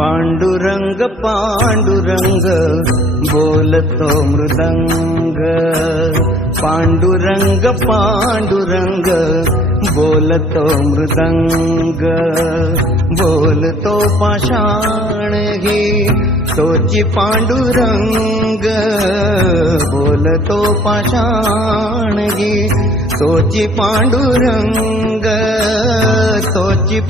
पांडुरंग पांडुरंग बोलतो मृदंग, पांडुरंग पांडुरंग बोलतो मृदंग, बोलतो पाषाण घे तोची पांडुरंग, बोलतो पाषाण घे तोची पांडुरंग, तोची